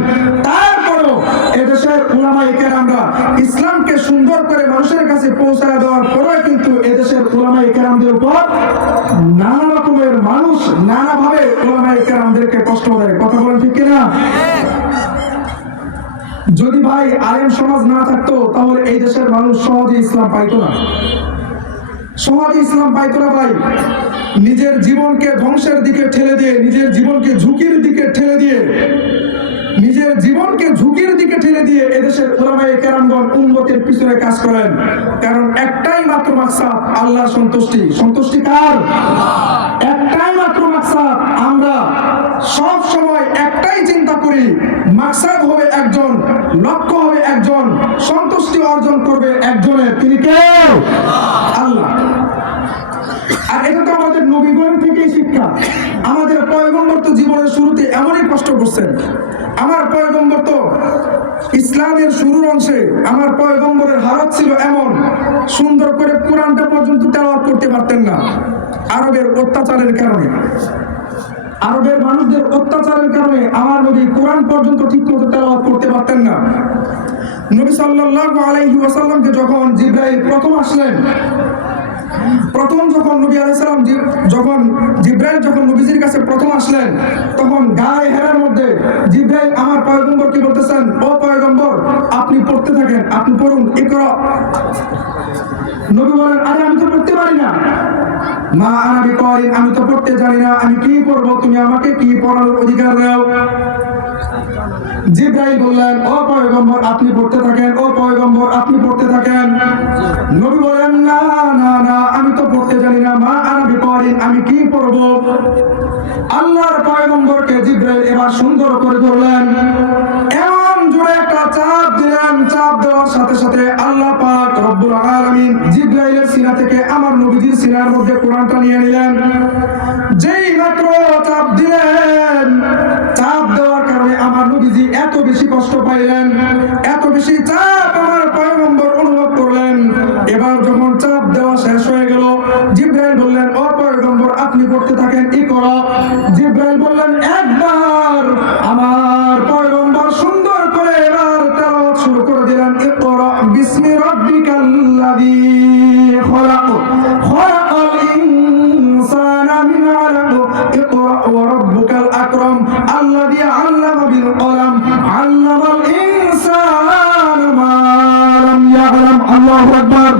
তারপরও এদেশের উলামায়ে কেরামরা ইসলামকে সুন্দর করে মানুষের কাছে পৌঁছায় দেওয়ার পরে কিন্তু এদেশের উলামায়ে কেরামদের উপর নানা রকমের মানুষ নানাভাবে উলামায়ে কেরামদেরকে কষ্ট দেয়। কথা বলেন ঠিক কিনা? যদি ভাই আলেম সমাজ না থাকতো তাহলে এই দেশের মানুষ সহজে ইসলাম পাইতো না, সহজে ইসলাম পাইতো না ভাই। নিজের জীবনকে ধ্বংসের দিকে ঠেলে দিয়ে, নিজের জীবনকে ঝুঁকির দিকে ঠেলে দিয়ে, নিজের জীবনকে ঝুঁকির দিকে ঠেলে দিয়ে এদেশের উলামায়ে কেরামগণ উম্মতের পিছনে কাজ করেন। কারণ একটাই মাত্র মাকসাদ, আল্লাহর সন্তুষ্টি। সন্তুষ্টি কার? একটাই মাত্র মাকসাদ। আমরা সব সময় একটাই চিন্তা করি, মাকসাদ হবে একজন, লক্ষ্য হবে একজন, সন্তুষ্টি অর্জন করবে একজনের। তিনি কে? আল্লাহ। আর এটা তো আমাদের নবীগণ থেকেই শিক্ষা। আমাদের পয়গম্বর তো জীবনের শুরুতে এমনই কষ্ট করছেন। আমার পয়গম্বর তো ইসলামের শুরুর অংশে আমার পয়গম্বরের হালত ছিল এমন, সুন্দর করে কোরআনটা পর্যন্ত তেলাওয়াত করতে পারতেন না। আরবের অত্যাচারের কারণে, আরবের মানুষদের অত্যাচারের কারণে আমার নবী কোরআন পর্যন্ত ঠিকমতো তেলাওয়াত করতে পারতেন না। নবী সাল্লাল্লাহু আলাইহি ওয়াসাল্লামকে যখন জিবরাইল প্রথম আসলেন, যখন নবী আলাইহিস সালাম যখন জিবরাইল যখন নবীজির কাছে প্রথম আসলেন, তখন গায়ে হেরার মধ্যে জিবরাইল আমার পয়গম্বরকে বলতেছেন, ও পয়গম্বর আপনি পড়তে থাকেন, আপনি পড়ুন, ইকরা। নবী বলেন, আরে আমি তো পড়তে পারি না, মা আনা বিকারিন, আমি তো পড়তে জানি না, আমি কি পড়বো, তুমি আমাকে কি পড়ানোর অধিকার দাও? জিবরাইল বললেন, ও পয়গম্বর আপনি পড়তে থাকেন, ও পয়গম্বর আপনি পড়তে থাকেন। নবী বলেন, না না না, আমি তো পড়তে জানি না, মা আনা বিকারিন, আমি কি পড়বো? আল্লাহর পয়গম্বরকে জিবরাইল এবার সুন্দর করে ধরলেন, এমন জোরে একটা চাপ দিলেন, চাপ দেওয়ার সাথে সাথে আল্লাহ পাক রব্বুল আলামিন জিবরাইলের সিনা থেকে আমার নবীজির সিনার মধ্যে কোরআনটা নিয়ে নিলেন। যেই মাত্র চাপ দিলেন, চাপ দেওয়ার কারণে আমার নবীজি এত বেশি কষ্ট পাইলেন, এত বেশি চাপ আমার পয়গম্বর অনুভব করলেন। এবার যখন চাপ দেওয়া শেষ হয়ে গেল, জিবরাইল বললেন, ও পয়গম্বর আপনি পড়তে থাকেন, ইকরা। জিবরাইল বললেন একবার, আমার পয়গম্বর সুন্দর করে এবার তেলাওয়াত শুরু করে দিলেন, ইকরা বিসমি রাব্বিকাল্লাযী খলাক, খলাকাল ইনসানা মিন আলাক, ইকরা ওয়া রাব্বুকাল আকরাম আল্লাযী আল্লামা বিল কলম, আল্লামাল ইনসানা মা লাম ইয়ালাম। আল্লাহু আকবার।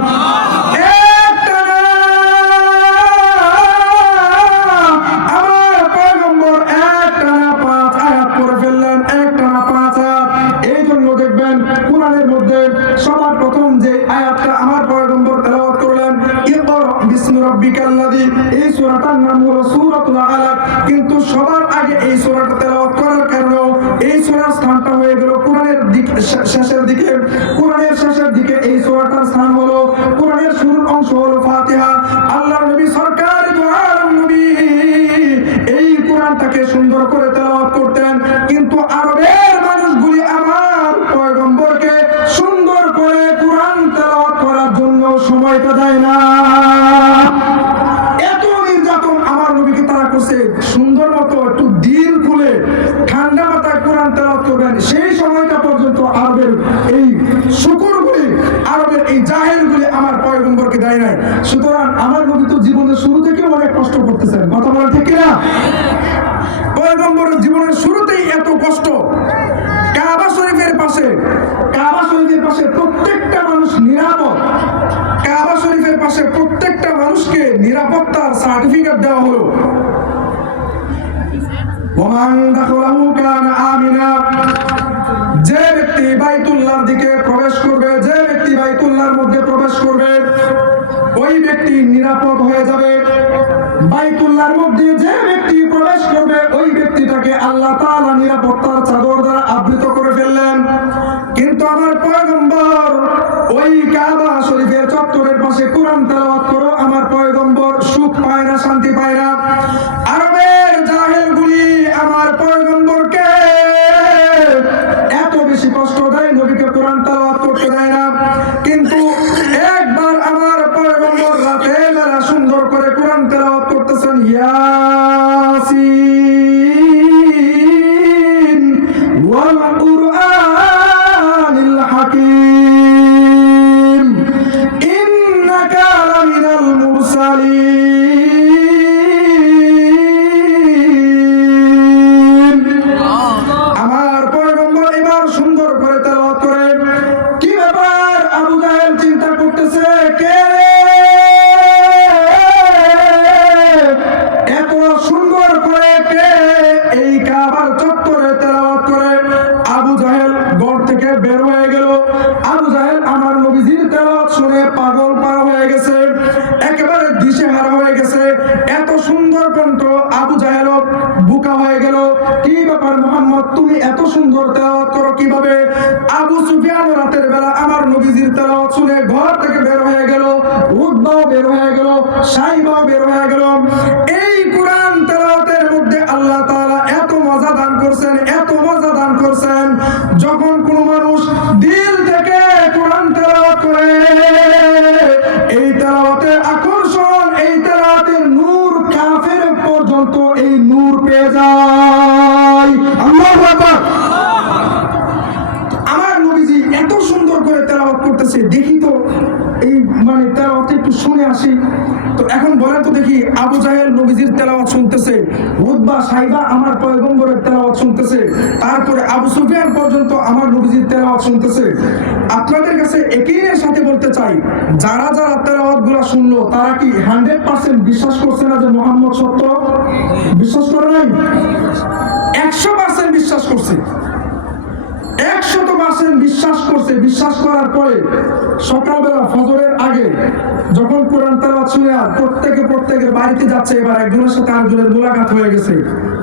সবার প্রথম যে আয়াতটা আমার পয়গম্বর তেলাওয়াত করলেন, ইকরা বিসমি রাব্বিকাল্লাযী, এই সূরাটার নাম হলো সূরাতুল আলাক। কিন্তু সবার আগে এই সূরাটা তেলাওয়াত করার কারণে এই সূরার স্থানটা হয়ে গেল কোরআনের শেষের দিকে। কোরআনের শেষের দিকে এই সূরাটার স্থান হলো, কোরআনের শুরুর অংশ হলো ফাতিহা। আল্লাহর নবী সরকার দু আলম নবী এই কোরআনটাকে সুন্দর করে তেলাওয়াত করতেন, কিন্তু আরবের মানুষগুলি আমার পয়গম্বরকে সুন্দর করে কোরআন তেলাওয়াত করার জন্য সময়টা দেয় না। এত নির্যাতন আমার নবীকে তারা করছে, সুন্দর মতো একটু দিল খুলে ঠান্ডা মাথায় কোরআন তেলাওয়াত করবেন, সেই সময়টা পর্যন্ত আরবের এই শুকুরগুলি, আরবের এই জাহেলগুলি আমার পয়গম্বরকে দেয় নাই। সুতরাং আমার নবী তো জীবনের শুরু থেকে অনেক কষ্ট করতেছেন, কথা বলা ঠিক কিনা? পয়গম্বরের জীবনের শুরুতেই এত কষ্ট। কাবা শরীফের পাশে, কাবা শরীফের পাশে প্রত্যেকটা মানুষ নিরাপদ, কাবা শরীফের পাশে প্রত্যেকটা মানুষকে নিরাপত্তার সার্টিফিকেট দেওয়া হলো। ওমান দাখালাহু কানা আমিনা, যে ব্যক্তি বাইতুল্লাহর দিকে প্রবেশ করবে, যে ব্যক্তি বাইতুল্লাহর মধ্যে প্রবেশ করবে, ওই ব্যক্তি নিরাপদ হয়ে যাবে। বাইতুল্লাহর মধ্যে যে ব্যক্তি প্রবেশ করবে, ওই ব্যক্তিটাকে আল্লাহ তাআলা নিরাপত্তার চাদর দ্বারা আবৃত করে ফেললেন। কিন্তু আমার পয়গম্বর ওই কাবা শরীফের চত্বরের পাশে কোরআন তেলাওয়াত করো, আমার পয়গম্বর সুখ পায় না, শান্তি পায় না। আরবের জাহেলগুলি আমার পয়গম্বরকে এত বেশি কষ্ট দেয়, নবীকে কোরআন তেলাওয়াত করতে দেয় না। কিন্তু একবার আমার পয়গম্বর রাতে বেলা সুন্দর করে কোরআন তেলাওয়াত করতেছেন, ইয়াসিন ওয়াল কুরআনিল হাকীম ইন্নাকা লামিনাল মুরসালিন। আমার পয়গম্বর এবার সুন্দর করে তেলাওয়াত করে, কি ব্যাপার? আবু জাহেল চিন্তা করতেছে, কে এত সুন্দর করে, কে এই কাবার চত্বরে তেলাওয়াত করে? আবু জাহেল ঘর থেকে বের হয়ে গেল। আবু জাহেল আমার নবীজির তেলাওয়াত শুনে পাগল পারা হয়ে গেছে, একেবারে দিশেহারা হয়ে গেছে। এত সুন্দর কণ্ঠ, আবু জাহেল বুকা হয়ে গেল। কি ব্যাপার মুহাম্মদ, তুমি এত সুন্দর তেলাওয়াত করো কিভাবে? আবু সুফিয়ান রাতের বেলা আমার নবীজির তেলাওয়াত শুনে ঘর থেকে বের হয়ে গেল, উদ্বাও বের হয়ে গেল, সাইবাও বের হয়ে গেল। এই কোরআন তেলাওয়াতের মধ্যে আল্লাহ তাআলা এত মজা দান করছেন, এত মজা দান করছেন, যখন কোনো মানুষ তেলাওয়াত একটু শুনে আসি। তো এখন বলেন তো দেখি, আবু জাহেল নবীজির তেলাওয়াত শুনতেছে, উতবা সাইবা আমার পয়গম্বরের তেলাওয়াত শুনতেছে, তারপরে আবু সুফিয়ান পর্যন্ত আমার নবীজির তেলাওয়াত শুনতেছে। আপনাদের কাছে একইনের সাথে বলতে চাই, যারা যারা তেলাওয়াত গুলা শুনলো তারা কি 100% বিশ্বাস করছে না যে মোহাম্মদ সত্য? বিশ্বাস করে নাই? 100% বিশ্বাস করছে, 100% বিশ্বাস করছে। বিশ্বাস করার পরে সকালবেলা ফজরের আগে যখন কোরআন তেলাওয়াত শুনে আর প্রত্যেকের বাড়িতে যাচ্ছে, এবার একজনের সাথে আরেকজনের মোলাকাত হয়ে গেছে,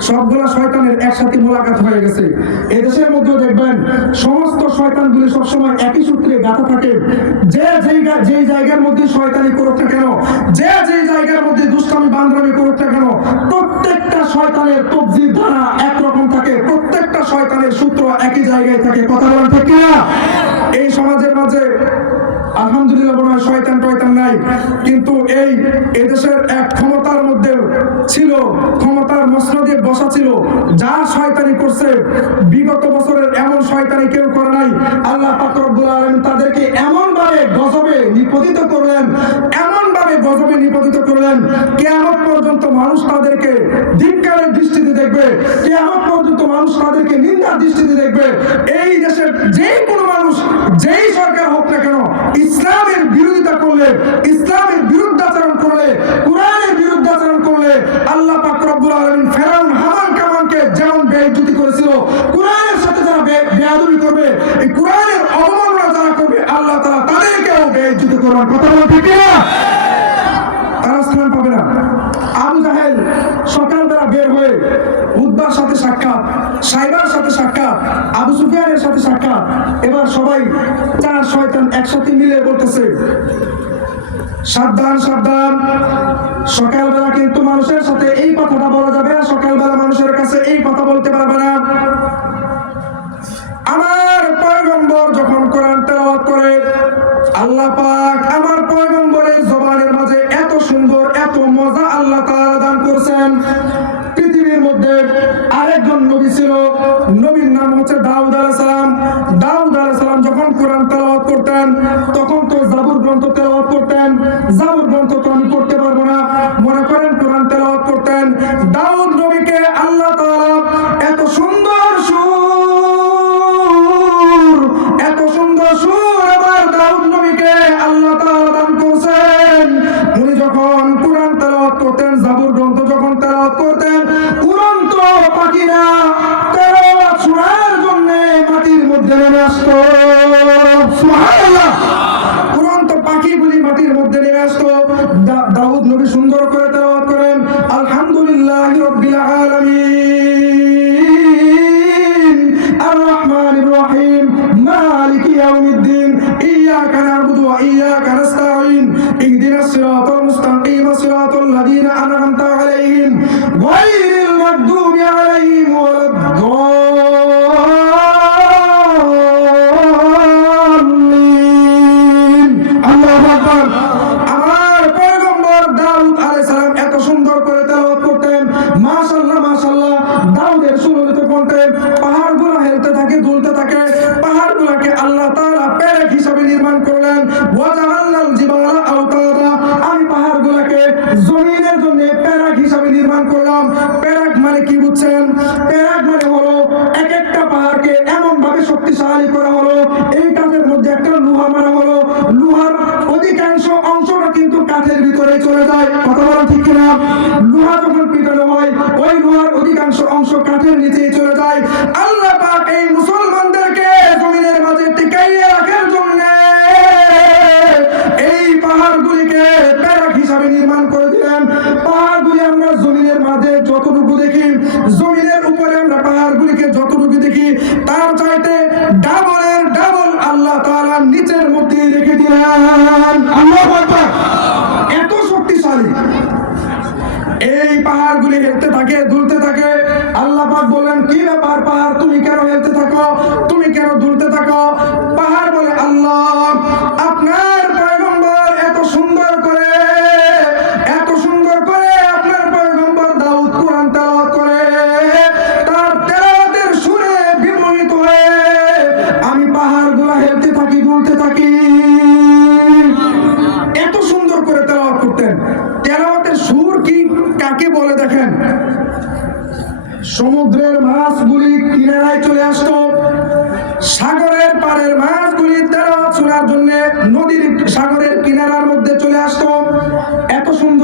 সবগুলা শয়তানের একসাথে মোলাকাত হয়ে গেছে। এদেশের মধ্যে দেখবেন সমস্ত শয়তানগুলি সবসময় একই সূত্রে গাঁথা থাকে। যেই জায়গার মধ্যে শয়তানি করুক না কেন, যেই জায়গার মধ্যে দুষ্টামি বান্দরামি করুক না কেন, প্রত্যেকটা শয়তানের তবজির ধারা একরকম থাকে, প্রত্যেকটা শয়তানের সূত্র একই জায়গায় থাকে। কথা বলেন ঠিক কিনা? এই সমাজের মাঝে আলহামদুলিল্লাহ মনে হয় শয়তান টয়তান নাই, কিন্তু এদেশের এক ক্ষমতার মধ্যে ছিল, ক্ষমতার মসনদে বসা ছিল, যা শয়তানি করছে বিগত বছরের এমন শয়তানি কেউ করে নাই। আল্লাহ পাক রব্বুল আলামিন তাদেরকে এমন ভাবে গজবে নিপতিত করলেন, এমন ভাবে গজবে নিপতিত করলেন, কিয়ামত পর্যন্ত মানুষ তাদেরকে ধিক্কারের দৃষ্টিতে দেখবে, কিয়ামত পর্যন্ত মানুষ তাদেরকে নিন্দার দৃষ্টিতে দেখবে। এই দেশের যে কোনো মানুষ, যেই সরকার হোক না কেন, ইসলামের বিরোধিতা করলে, ইসলামের বিরুদ্ধাচরণ করলে, কোরআনের বিরুদ্ধাচরণ করলে আল্লাহ পাক রব্বুল আলামিন ফেরাউন হামান কামানকে যেমন বেইজ্জতি করেছিল, কোরআনের সাথে যারা বেয়াদবি করবে, এই কোরআনের অবমাননা যারা করবে, আল্লাহ তাআলা তাদেরকেও বেইজ্জতি করবেন। কথা বলতে ঠিক না? তারা স্থান পাবে না। আবু জাহেল সকালবেলা বের হয়ে উতবার সাথে সাক্ষাৎ, সাইবার সাথে সাক্ষাৎ, আবু সুফিয়ানের সাথে সাক্ষাৎ। এবার সবাই চার শয়তান একসাথে মিলে বলতেছে, সাবধান সাবধান, সকালবেলা কিন্তু মানুষের সাথে এই কথাটা বলা যাবে না, সকালবেলা মানুষের কাছে এই কথা বলতে পারবে না। আমার পয়গম্বর যখন কোরআন তেলাওয়াত করে, আল্লাহ পাক আমার পয়গম্বরের জবানের মাঝে এত সুন্দর, এত মজা আল্লাহ তাআলা দান করেছেন। পৃথিবীর মধ্যে আরেকজন নবী ছিল, নবীর নাম হচ্ছে দাউদ আলাইহিস সালাম। দাউদ আলাইহিস সালাম যখন কোরআন তেলাওয়াত করতেন, তখন তো জাবুর গ্রন্থ তেলাওয়াত করতেন। জাবুর গ্রন্থ তো আমি পড়তে পারবো না, মনে করেন কোরআন তেলাওয়াত করতেন। দাউদ নবীকে আল্লাহ তাআলা এত সুন্দর সুর, এত সুন্দর সুর আমার দাউদ নবীকে আল্লাহ তাআলা দান করেছেন। উনি যখন কোরআন তেলাওয়াত করতেন, জাবুর গ্রন্থ যখন তেলাওয়াত করতেন, উড়ন্ত পাখিরা তেলাওয়াত শোনার জন্য মাটির মধ্যে নেমে আসতো। সুবহানাল্লাহ! উড়ন্ত পাখিগুলি মাটির মধ্যে নেমে আসতো। দাউদ নবী সুন্দর করে তেলাওয়াত করেন, আলহামদুলিল্লাহি রাব্বিল আলামিন আর রহমানির রহিম মালিকি ইয়াউমিদ্দিন ইয়্যাকা না'বুদু ওয়া ইয়্যাকা নাস্তাঈন ইহদিনাস সিরাতাল মুস্তাকিম সিরাতাল লাযীনা আন'আমতা আলাইহিম গায়রিল মাগদুবি আলাইহিম ওয়ালাদ-দাল্লিন। আল্লাহু আকবার। আমার পয়গম্বর দাউদ আলাইহিস সালাম এত সুন্দর করে তেলাওয়াত করতেন, মাশাআল্লাহ মাশাআল্লাহ। দাউদের সুললিত কণ্ঠে পাহাড়গুলো হেলতে থাকে, দুলতে থাকে। পাহাড়গুলোকে আল্লাহ তাআলা পেরেক হিসাবে নির্মাণ করলেন। ওয়াজাআলনাল জিবালা আওতাদা, আমি পাহাড়গুলোকে জমিনের জন্য পেরেক হিসাবে নির্মাণ করলাম। পেরেক মানে কি বুঝছেন? পেরেক মানে হলো এক একটা পাহাড়কে এমন ভাবে শক্তিশালী করা হলো, এই কাঠের মধ্যে একটা লোহা মারা হলো, লোহার অধিকাংশ অংশটা কিন্তু কাঠের ভিতরে চলে যায়। কথা বলা ঠিক কিনা? লোহা যখন পিটানো হয়, ওই লোহার অধিকাংশ অংশ কাঠের নিচেই চলে যায়। আল্লাহ পাক এই মুসলমানদেরকে জমিনের মাঝে টিকাইয়ে রাখার জন্য এই পাহাড়গুলিকে পেরেক হিসাবে নির্মাণ করে দিলেন। পাহাড়গুলি আমরা জমিনের মাঝে যতটুকু দেখি, জমিনের উপরে আমরা পাহাড়গুলিকে যতটুকু দেখি, তার চাইতে ডাবলের ডাবল আল্লাহ তাআলা নিচের মধ্যে রেখে দিলেন। আল্লাহু আকবার! এত শক্তিশালী। এই পাহাড়গুলি হেলতে থাকে, দুলতে থাকে। আল্লাহ পাক বললেন, কি ব্যাপার পাহাড়, তুমি কেন হেলতে থাকো, তুমি কেন দুলতে থাকো? পাহাড় বলে, আল্লাহ আপনার পয়গম্বর এত সুন্দর করে আপনার পয়গম্বর দাউদ কোরআন তেলাওয়াত করে, তার তেলাওয়াতের সুরে বিমোহিত হয়ে আমি পাহাড়গুলো হেলতে থাকি, দুলতে থাকি। এত সুন্দর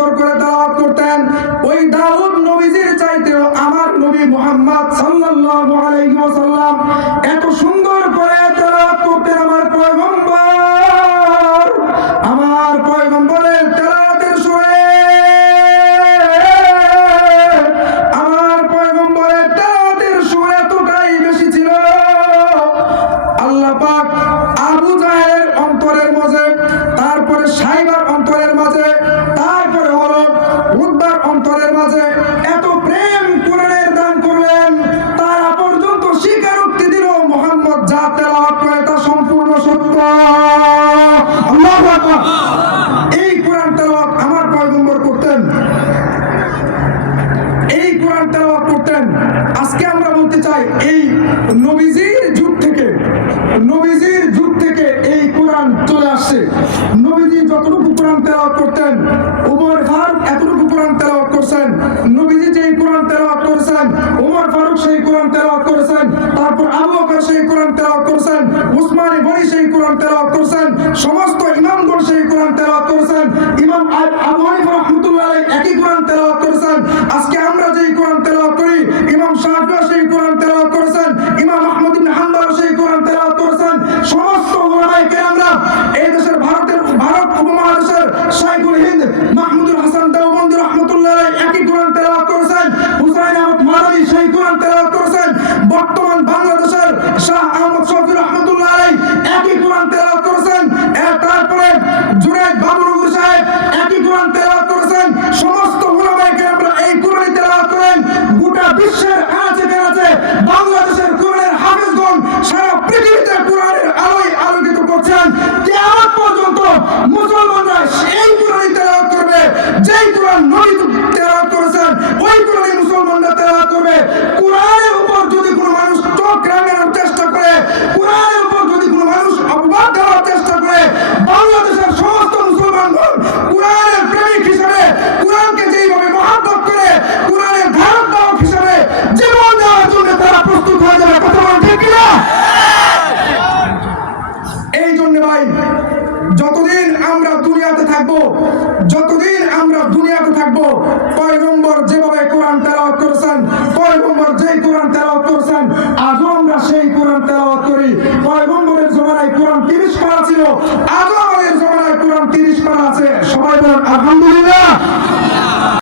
সুন্দর করে তেলাওয়াত করতেন। ওই দাউদ নবীজির চাইতেও আমার নবী মুহাম্মদ সাল্লাল্লাহু আলাইহি ওয়াসাল্লাম এত সুন্দর করে তেলাওয়াত করতেন। আমার পয়গম্বরের তেলাওয়াতের সুরে আমার পয়গম্বরের তেলাওয়াতের সুর এতটাই বেশি ছিল, আল্লাহ পাক আবু জাহেলের অন্তরের মাঝে, তারপরে সাইবার অন্তরের মাঝে, তারপরে হলো উদ্বার অন্তরের মাঝে এত প্রেম কোরআনের দান করলেন, তারা পর্যন্ত স্বীকারোক্তি দিল মুহাম্মদ যা তেলাওয়াত করে তা সম্পূর্ণ সত্য। আল্লাহু আকবার। এই কোরআন তেলাওয়াত আমার পয়গম্বর করতেন, এই কোরআন তেলাওয়াত করতেন। আজকে আমরা বলতে চাই এই নবীজির যুগ থেকে এই কোরআন চলে আসছে। নবীজি যতটুকু কোরআন তেলাওয়াত করতেন, ওমর ফারুক এতটুকু কোরআন তেলাওয়াত করছেন। নবীজি যেই কোরআন তেলাওয়াত করেছেন, ওমর ফারুক সেই কোরআন তেলাওয়াত করেছেন, তারপর আবু বকর সেই কোরআন তেলাওয়াত করেছেন, উসমান গনি সেই কোরআন তেলাওয়াত করেছেন, সমস্ত ইমামগণ সেই কোরআন তেলাওয়াত করেছেন, ইমাম আবু হানিফা রাহমাতুল্লাহ আলাইহি একই কোরআন তেলাওয়াত করেছেন। আজকে আমরা যেই কোরআন তেলাওয়াত করি, ইমাম শাফিঈ সেই কোরআন তেলাওয়াত করেছেন, ইমাম আহমদ ইবনে হাম্বল সেই কোরআন তেলাওয়াত করেছেন। সমস্ত উলামায়ে কেরামরা এই দেশের ভারত উপমহাদেশের শাইখুল হিন্দ মাহমুদুল হাসান দেওবন্দি রাহমাতুল্লাহ আলাইহি একই কোরআন তেলাওয়াত করেছেন, হুসাইন আহমদ মাদানী সেই কোরআন তেলাওয়াত করেছেন, বর্তমান বাংলাদেশের শাহ আহমদ শফি রাহমাতুল্লাহ আলাইহি একই কোরআন তেলাওয়াত করেছেন, তারপরে জুনায়েদ বাবুনগর সাহেব একই কোরআন তেলাওয়াত করেছেন। সমস্ত উলামায়ে কেরামরা এই কোরআন তেলাওয়াত করেন। গোটা বিশ্বের আনাচে কানাচে বাংলাদেশের কোরআনের হাফেজগণ সারা পৃথিবীতে কোরআনের আলোয় আলোকিত করছেন। কিয়ামত পর্যন্ত মুসলমানরা সেই কোরআন তেলাওয়াত করবে, যেই কোরআন নবী তেলাওয়াত করেছেন ওই কোরআনই মুসলমানরা তেলাওয়াত করবে। কোরআনের উপর যদি কোনো মানুষ চোখ রাঙানোর চেষ্টা করে, কোরআনের উপর যদি কোনো মানুষ অপবাদ দেওয়ার চেষ্টা করে, বাংলাদেশের সমস্ত মুসলমানগণ কোরআনের প্রেমিক হিসেবে, কোরআনকে যেইভাবে মহব্বত করে, কোরআনের ধারক বাহক হিসেবে জীবন দেওয়ার জন্য তারা প্রস্তুত হয়ে যাবে। কথা বলেন ঠিক কিনা? এই জন্য ভাই, যতদিন আমরা দুনিয়াতে থাকবো, পয়গম্বর যেভাবে কোরআন তেলাওয়াত করেছেন, পয়গম্বর যেই কোরআন তেলাওয়াত করেছেন, আজও আমরা সেই কোরআন তেলাওয়াত করি। পয়গম্বরের জমানায় কোরআন 30 পারা ছিল, আজও আমাদের জমানায় কোরআন 30 পারা আছে। সবাই বলেন আলহামদুলিল্লাহ।